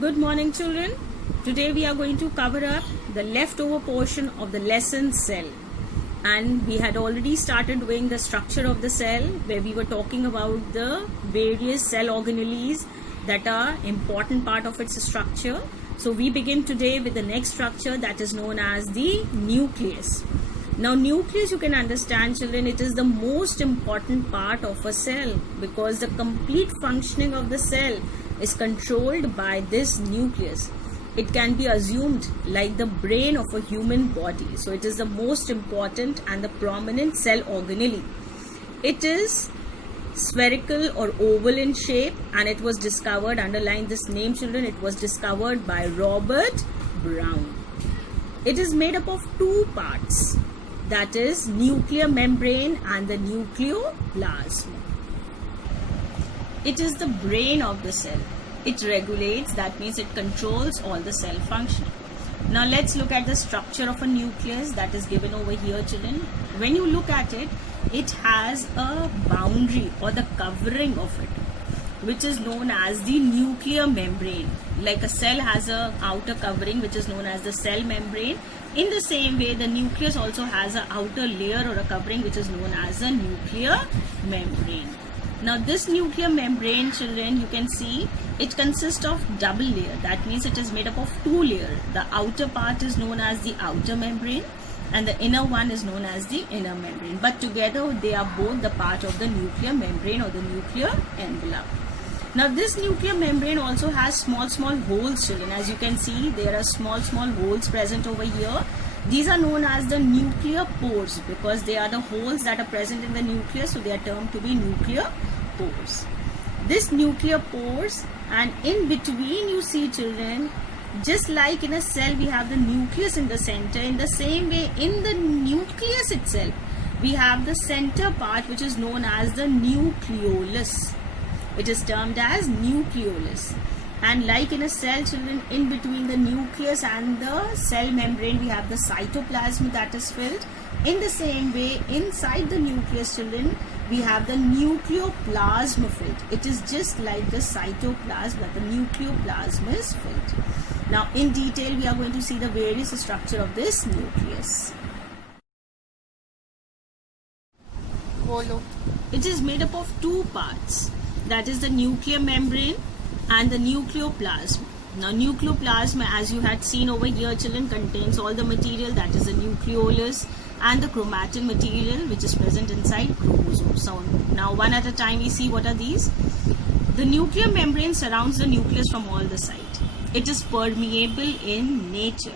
Good morning, children. Today we are going to cover up the leftover portion of the lesson cell. And we had already started doing the structure of the cell, where we were talking about the various cell organelles that are important part of its structure. So we begin today with the next structure, that is known as the nucleus. Now nucleus, you can understand, children, it is the most important part of a cell, because the complete functioning of the cell is controlled by this nucleus. It can be assumed like the brain of a human body. So it is the most important and the prominent cell organelle. It is spherical or oval in shape, and it was discovered, underline this name, children, it was discovered by Robert Brown. It is made up of two parts, that is nuclear membrane and the nucleoplasm. It is the brain of the cell. It regulates, that means it controls all the cell functioning. Now let's look at the structure of a nucleus that is given over here, children. When you look at it, it has a boundary or the covering of it, which is known as the nuclear membrane. Like a cell has a outer covering which is known as the cell membrane. In the same way, the nucleus also has an outer layer or a covering which is known as a nuclear membrane. Now this nuclear membrane, children, you can see it consists of double layer. That means it is made up of two layers. The outer part is known as the outer membrane and the inner one is known as the inner membrane. But together they are both the part of the nuclear membrane or the nuclear envelope. Now this nuclear membrane also has small holes, children. As you can see, there are small holes present over here. These are known as the nuclear pores because they are the holes that are present in the nucleus, so they are termed to be nuclear pores. This nuclear pores, and in between you see, children, just like in a cell we have the nucleus in the center, in the same way in the nucleus itself we have the center part which is known as the nucleolus. It is termed as nucleolus. And like in a cell, children, in between the nucleus and the cell membrane we have the cytoplasm that is filled. In the same way, inside the nucleus, children, we have the nucleoplasm filled. It is just like the cytoplasm, but the nucleoplasm is filled. Now in detail we are going to see the various structure of this nucleus. It is made up of two parts, that is the nuclear membrane and the nucleoplasm. Now nucleoplasm, as you had seen over here, children, contains all the material, that is the nucleolus and the chromatin material which is present inside chromosomes. So now one at a time we see what are these. The nuclear membrane surrounds the nucleus from all the sides. It is permeable in nature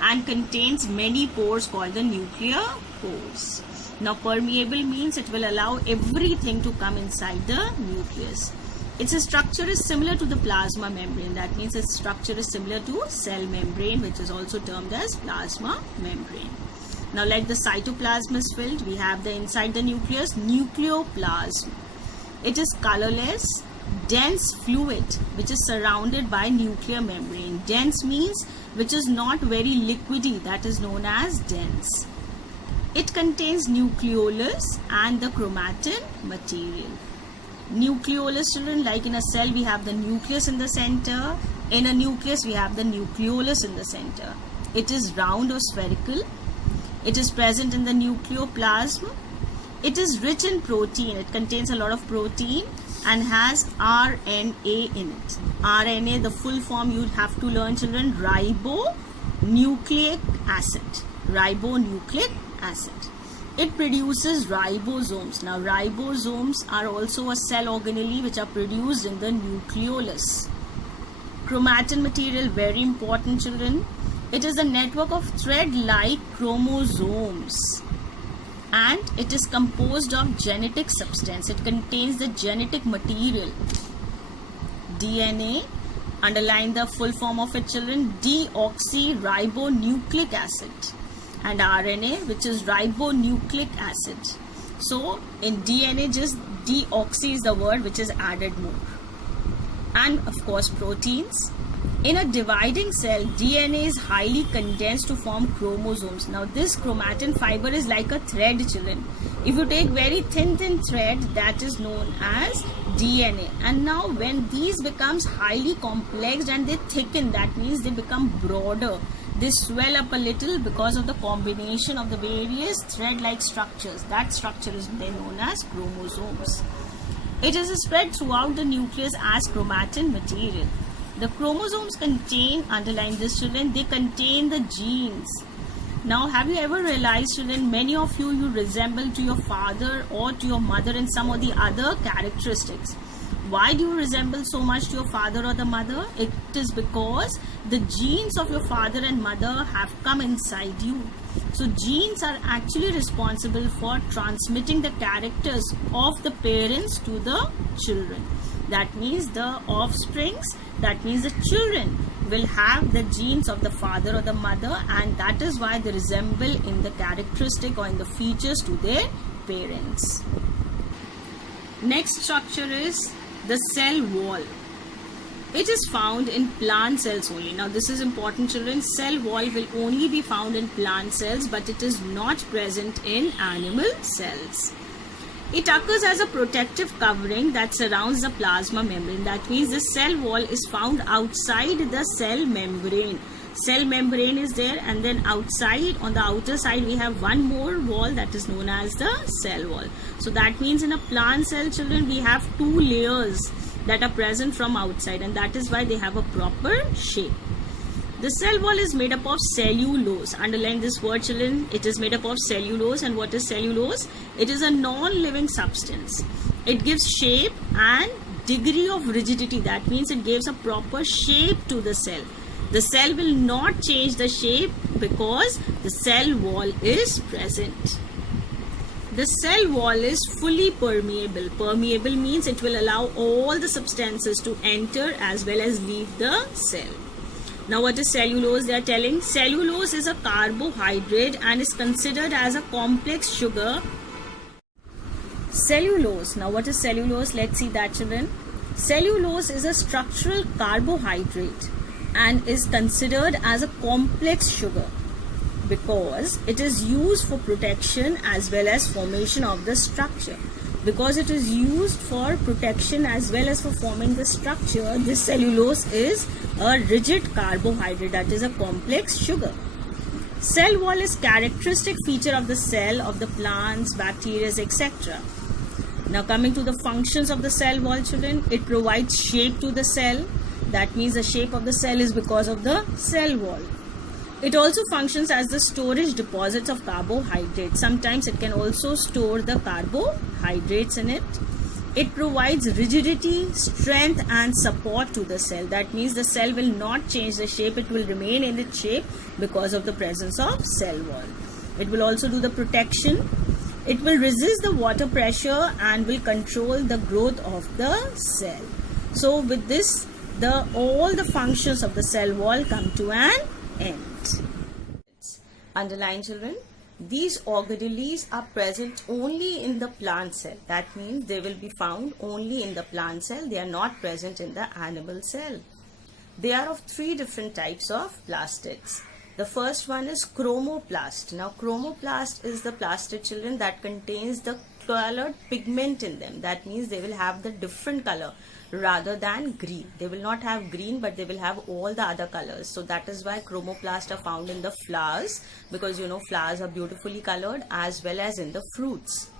and contains many pores called the nuclear pores. Now permeable means it will allow everything to come inside the nucleus. Its structure is similar to the plasma membrane. That means its structure is similar to cell membrane, which is also termed as plasma membrane. Now like the cytoplasm is filled, we have the inside the nucleus nucleoplasm. It is colorless, dense fluid which is surrounded by nuclear membrane. Dense means which is not very liquidy, that is known as dense. It contains nucleolus and the chromatin material. Nucleolus, children, like in a cell we have the nucleus in the center. In a nucleus we have the nucleolus in the center. It is round or spherical. It is present in the nucleoplasm. It is rich in protein. It contains a lot of protein and has RNA in it. RNA, the full form you have to learn, children, ribonucleic acid. Ribonucleic acid. It produces ribosomes. Now ribosomes are also a cell organelle which are produced in the nucleolus. Chromatin material, very important, children. It is a network of thread-like chromosomes and it is composed of genetic substance. It contains the genetic material. DNA, underline the full form of it, children, deoxyribonucleic acid. And RNA, which is ribonucleic acid. So in DNA, just deoxy is the word which is added more. And of course proteins. In a dividing cell, DNA is highly condensed to form chromosomes. Now this chromatin fiber is like a thread, children. If you take very thin thread, that is known as DNA. And now when these becomes highly complex and they thicken, that means they become broader. They swell up a little because of the combination of the various thread-like structures. That structure is then known as chromosomes. It is spread throughout the nucleus as chromatin material. The chromosomes contain, underline this children, they contain the genes. Now have you ever realized, children, many of you resemble to your father or to your mother in some of the other characteristics. Why do you resemble so much to your father or the mother? It is because the genes of your father and mother have come inside you. So genes are actually responsible for transmitting the characters of the parents to the children. That means the offsprings, that means the children will have the genes of the father or the mother, and that is why they resemble in the characteristic or in the features to their parents. Next structure is the cell wall. It is found in plant cells only. Now this is important, children. Cell wall will only be found in plant cells, but it is not present in animal cells. It occurs as a protective covering that surrounds the plasma membrane. That means the cell wall is found outside the cell membrane. Cell membrane is there, and then outside, on the outer side, we have one more wall that is known as the cell wall. So that means in a plant cell, children, we have two layers that are present from outside, and that is why they have a proper shape. The cell wall is made up of cellulose. Underline this word, children. It is made up of cellulose. And what is cellulose? It is a non-living substance. It gives shape and degree of rigidity. That means it gives a proper shape to the cell. The cell will not change the shape because the cell wall is present. The cell wall is fully permeable. Permeable means it will allow all the substances to enter as well as leave the cell. Now what is cellulose? They are telling cellulose is a carbohydrate and is considered as a complex sugar. Cellulose. Now what is cellulose? Let's see that, children. Cellulose is a structural carbohydrate and is considered as a complex sugar because it is used for protection as well as formation of the structure. Because it is used for protection as well as for forming the structure, this cellulose is a rigid carbohydrate, that is a complex sugar. Cell wall is characteristic feature of the cell of the plants, bacteria, etc. Now coming to the functions of the cell wall, children, it provides shape to the cell. That means the shape of the cell is because of the cell wall. It also functions as the storage deposits of carbohydrates. Sometimes it can also store the carbohydrates in it. It provides rigidity, strength and support to the cell. That means the cell will not change the shape. It will remain in its shape because of the presence of cell wall. It will also do the protection. It will resist the water pressure and will control the growth of the cell. So with this, all the functions of the cell wall come to an end. Underline, children, these organelles are present only in the plant cell. That means they will be found only in the plant cell. They are not present in the animal cell. They are of three different types of plastids. The first one is chromoplast. Now chromoplast is the plastid, children, that contains the colored pigment in them. That means they will have the different color rather than green. They will not have green, but they will have all the other colors. So that is why chromoplast are found in the flowers, because flowers are beautifully colored, as well as in the fruits.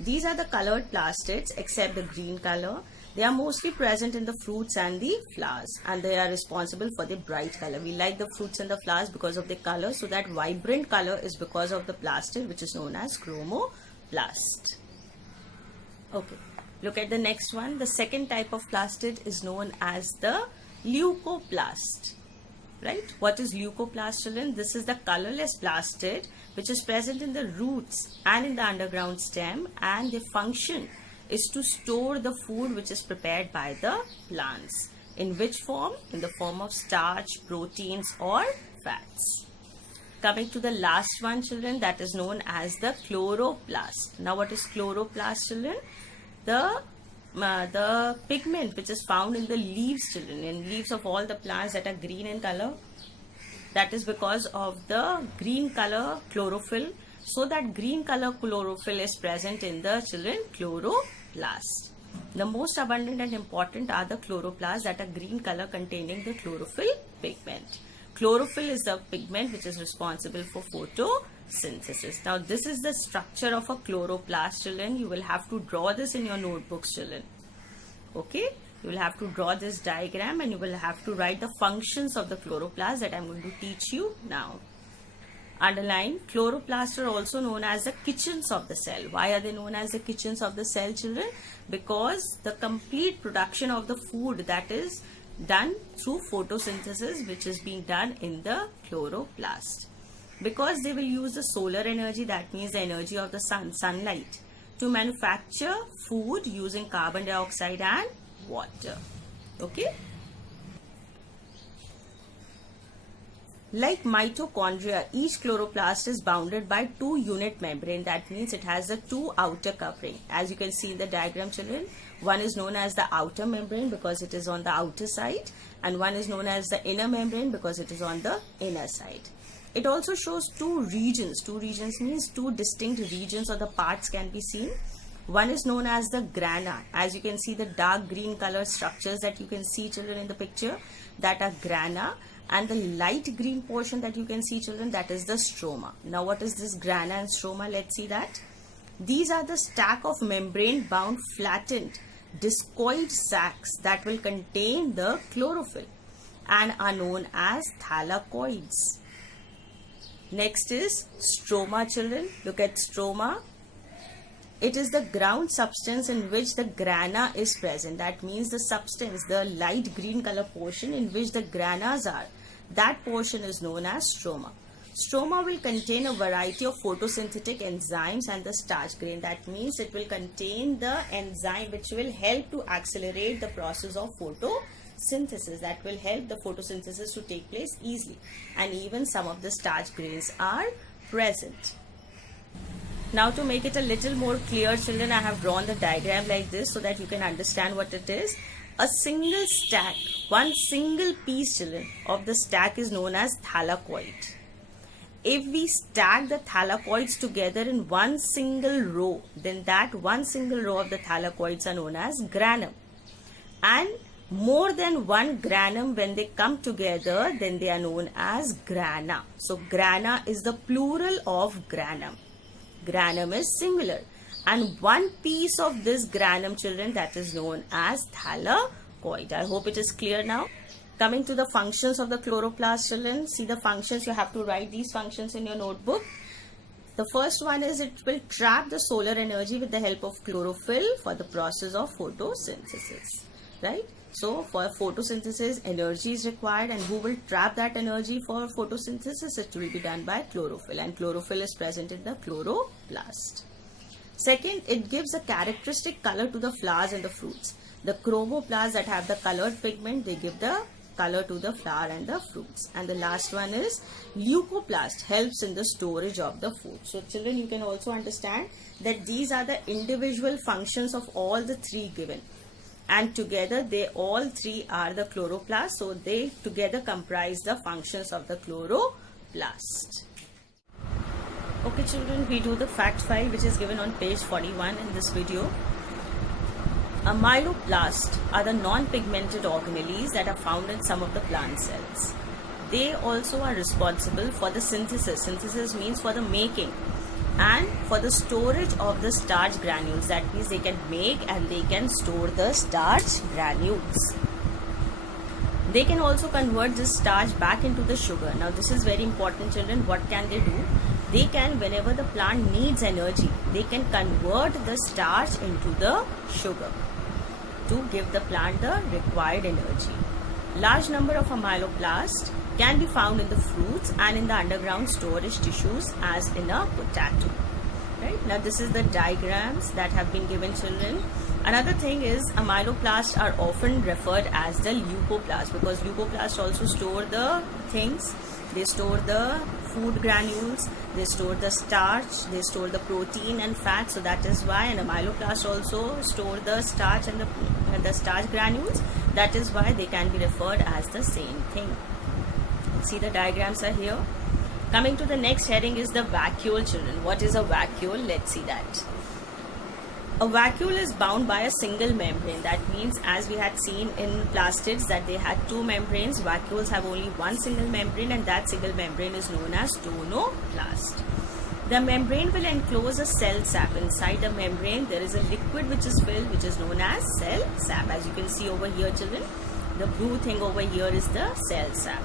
These are the colored plastids except the green color. They are mostly present in the fruits and the flowers, and they are responsible for the bright color. We like the fruits and the flowers because of the color, so that vibrant color is because of the plastid, which is known as chromoplast. Okay. Look at the next one. The second type of plastid is known as the leucoplast. Right? What is leucoplast, children? This is the colorless plastid which is present in the roots and in the underground stem, and the function is to store the food which is prepared by the plants. In which form? In the form of starch, proteins or fats. Coming to the last one, children, that is known as the chloroplast. Now what is chloroplast, children? The the pigment which is found in the leaves, children, in leaves of all the plants that are green in color. That is because of the green color chlorophyll. So that green color chlorophyll is present in the, children, chloroplast. The most abundant and important are the chloroplasts that are green color containing the chlorophyll pigment. Chlorophyll is the pigment which is responsible for photosynthesis. Now this is the structure of a chloroplast, children. You will have to draw this in your notebooks, children. Okay? You will have to draw this diagram and you will have to write the functions of the chloroplast that I am going to teach you now. Underline, chloroplasts are also known as the kitchens of the cell. Why are they known as the kitchens of the cell, children? Because the complete production of the food that is done through photosynthesis, which is being done in the chloroplast. Because they will use the solar energy, that means the energy of the sunlight, to manufacture food using carbon dioxide and water. Okay? Like mitochondria, each chloroplast is bounded by two unit membrane. That means it has the two outer covering. As you can see in the diagram, children, one is known as the outer membrane because it is on the outer side, and one is known as the inner membrane because it is on the inner side. It also shows two regions. Two regions means two distinct regions or the parts can be seen. One is known as the grana. As you can see, the dark green color structures that you can see, children, in the picture, that are grana. And the light green portion that you can see, children, that is the stroma. Now what is this grana and stroma? Let's see that. These are the stack of membrane bound flattened discoid sacs that will contain the chlorophyll and are known as thylakoids. Next is stroma, children. Look at stroma. It is the ground substance in which the grana is present. That means the substance, the light green color portion in which the granas are. That portion is known as stroma. Stroma will contain a variety of photosynthetic enzymes and the starch grain. That means it will contain the enzyme which will help to accelerate the process of photosynthesis. That will help the photosynthesis to take place easily. And even some of the starch grains are present. Now to make it a little more clear, children, I have drawn the diagram like this so that you can understand what it is. A single stack, one single piece, children, of the stack is known as thylakoid. If we stack the thylakoids together in one single row, then that one single row of the thylakoids are known as granum. And more than one granum, when they come together, then they are known as grana. So grana is the plural of granum. Granum is singular, and one piece of this granum, children, that is known as thylakoid. I hope it is clear now. Coming to the functions of the chloroplast, children, see the functions. You have to write these functions in your notebook. The first one is it will trap the solar energy with the help of chlorophyll for the process of photosynthesis, right? So for photosynthesis, energy is required, and who will trap that energy for photosynthesis? It will be done by chlorophyll, and chlorophyll is present in the chloroplast. Second, it gives a characteristic color to the flowers and the fruits. The chromoplasts that have the colored pigment, they give the color to the flower and the fruits. And the last one is leucoplast, helps in the storage of the food. So children, you can also understand that these are the individual functions of all the three given. And together they all three are the chloroplast, so they together comprise the functions of the chloroplast. Okay children, we do the fact file which is given on page 41 in this video. Amyloplasts are the non-pigmented organelles that are found in some of the plant cells. They also are responsible for the synthesis. Synthesis means for the making and for the storage of the starch granules. That means they can make and they can store the starch granules. They can also convert this starch back into the sugar. Now this is very important, children. What can they do? They can, whenever the plant needs energy, they can convert the starch into the sugar to give the plant the required energy. Large number of amyloplasts can be found in the fruits and in the underground storage tissues as in a potato. Right? Now this is the diagrams that have been given, children. Another thing is amyloplasts are often referred as the leucoplasts because leucoplasts also store the things They store the food granules, they store the starch, they store the protein and fat. So that is why, and amyloplasts also store the starch and the starch granules. That is why they can be referred as the same thing. See, the diagrams are here. Coming to the next heading is the vacuole, children. What is a vacuole? Let's see that. A vacuole is bound by a single membrane. That means, as we had seen in plastids that they had two membranes, vacuoles have only one single membrane, and that single membrane is known as tonoplast. The membrane will enclose a cell sap. Inside the membrane there is a liquid which is filled, which is known as cell sap. As you can see over here, children, the blue thing over here is the cell sap.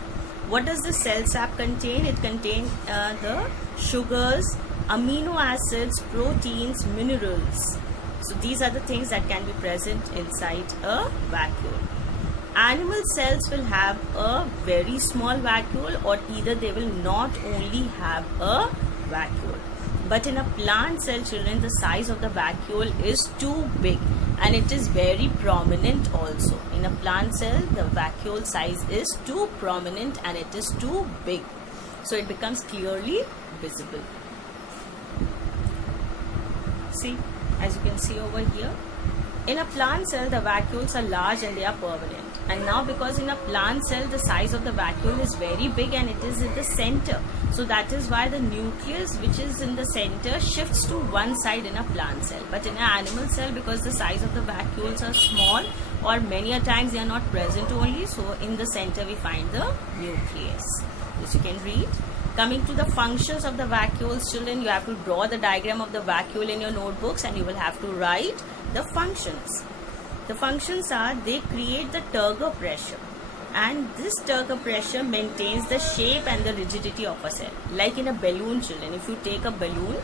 What does the cell sap contain? It contains the sugars, amino acids, proteins, minerals. So these are the things that can be present inside a vacuole. Animal cells will have a very small vacuole, or either they will not only have a vacuole. But in a plant cell, children, the size of the vacuole is too big, and it is very prominent also. In a plant cell, the vacuole size is too prominent and it is too big. So it becomes clearly visible. See? As you can see over here, in a plant cell the vacuoles are large and they are permanent. And now, because in a plant cell the size of the vacuole is very big and it is in the center, so that is why the nucleus which is in the center shifts to one side in a plant cell. But in an animal cell, because the size of the vacuoles are small, or many a times they are not present only, so in the center we find the nucleus, which you can read. Coming to the functions of the vacuoles, children, you have to draw the diagram of the vacuole in your notebooks and you will have to write the functions. The functions are, they create the turgor pressure, and this turgor pressure maintains the shape and the rigidity of a cell. Like in a balloon, children, if you take a balloon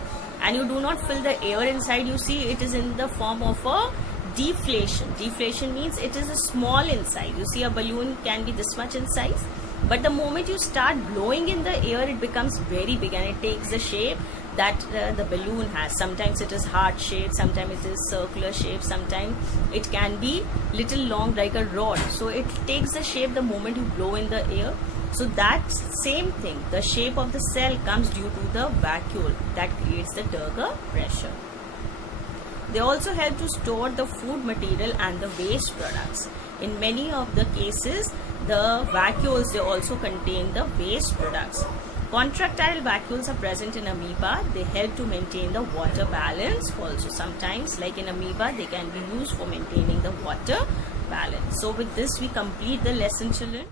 and you do not fill the air inside, you see it is in the form of a deflation. Deflation means it is a small inside. You see a balloon can be this much in size, but the moment you start blowing in the air, it becomes very big and it takes the shape that the balloon has. Sometimes it is heart shaped, sometimes it is circular shape, sometimes it can be little long like a rod. So it takes the shape the moment you blow in the air. So that same thing, the shape of the cell comes due to the vacuole that creates the turgor pressure. They also help to store the food material and the waste products. In many of the cases, the vacuoles, they also contain the waste products. Contractile vacuoles are present in amoeba. They help to maintain the water balance also. Sometimes, like in amoeba, they can be used for maintaining the water balance. So with this, we complete the lesson, children.